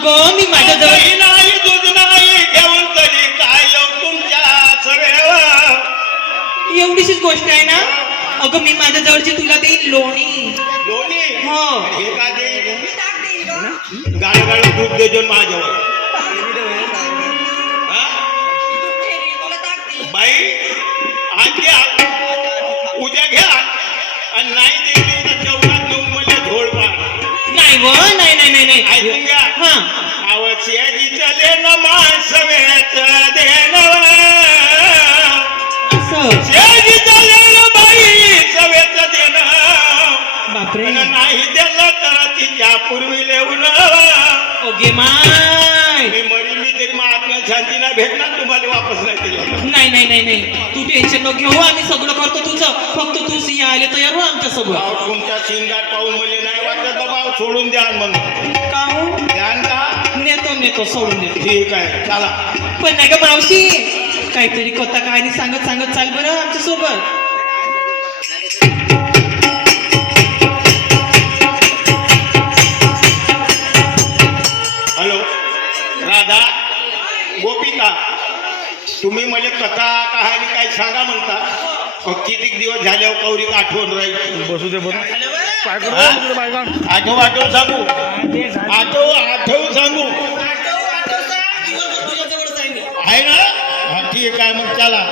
अगं मी माझ्या जवळ नाही दूध नाही घेऊन तरी काय येऊ तुमच्या सगळ्या. एवढीशीच गोष्ट आहे ना. अगं मी माझ्या जवळची तुला देईन लोणी. लोणी हो. हे का दे गाडी गाडी दूध देजो माझ्यावर. बाई आज उद्या घ्या आणि नाही दिली तर जेवणात नेऊन म्हणजे झोड पाड. नाही व नाही नाही नाही नाही ऐकून घ्या. हा आवश्याजीचं देणं माणसवेचं देणं असं शेजीचं देणं बाई सवेचं देणं. बापरे. आणि नाही दिलं तर तिच्या पूर्वी लिहून ओगे माय. मी मरी मी तरी महात्मा शांती नाही भेटणार तुम्हाला वापस नाही दिलं. नाही नाही नाही नाही तू टेन्शन नको घेऊ. आम्ही सगळं करतो तुझं. फक्त तू सिंह आले तयार हो आमच्या सोबत. तुमच्या शिंगार पाहून म्हणजे नाही वाटत बाबा सोडून द्या मग. का हो? ध्यान का नेतो नेतो सोडून देतो. ठीक आहे चला. पण नाही ग मावशी काहीतरी कथा कहाणी सांगत सांगत चाल बरं आमच्या सोबत. हॅलो राधा गोपिका तुम्ही म्हणजे कथा कहाणी काय सांगा म्हणता. किती दिवस झाल्यावर कौरिक आठवण राहील. बसू दे बरं काय करू आठव आठव सांगू आठव आठव सांगू आहे ना. हा ठीक आहे मग चला.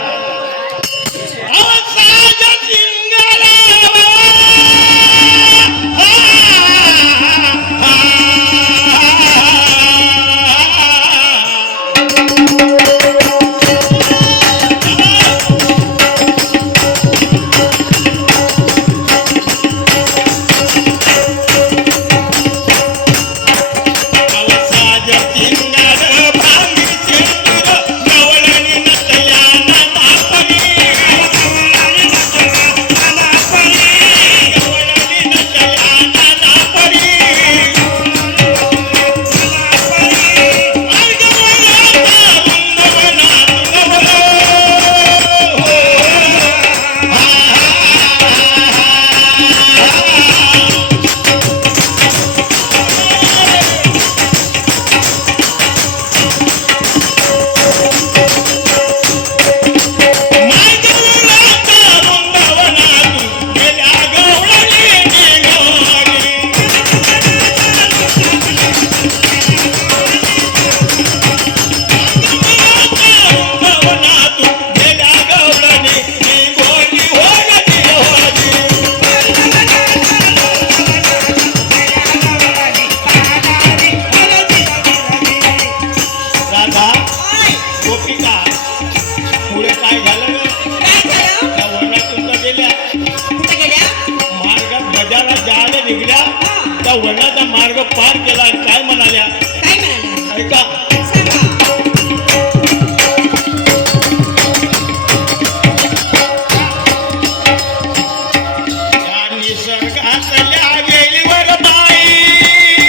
वनाचा मार्ग पार केला आणि काय म्हणाल्या ऐका. निसर्गातल्या गेलीवर बाई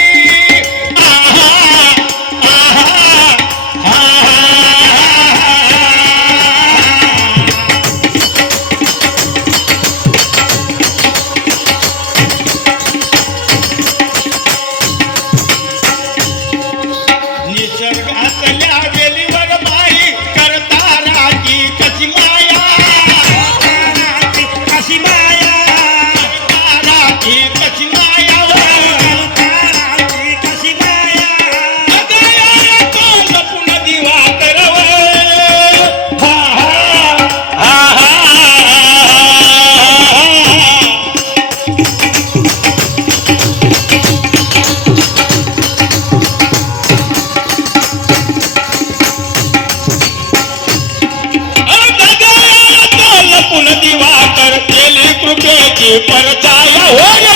परचाया हो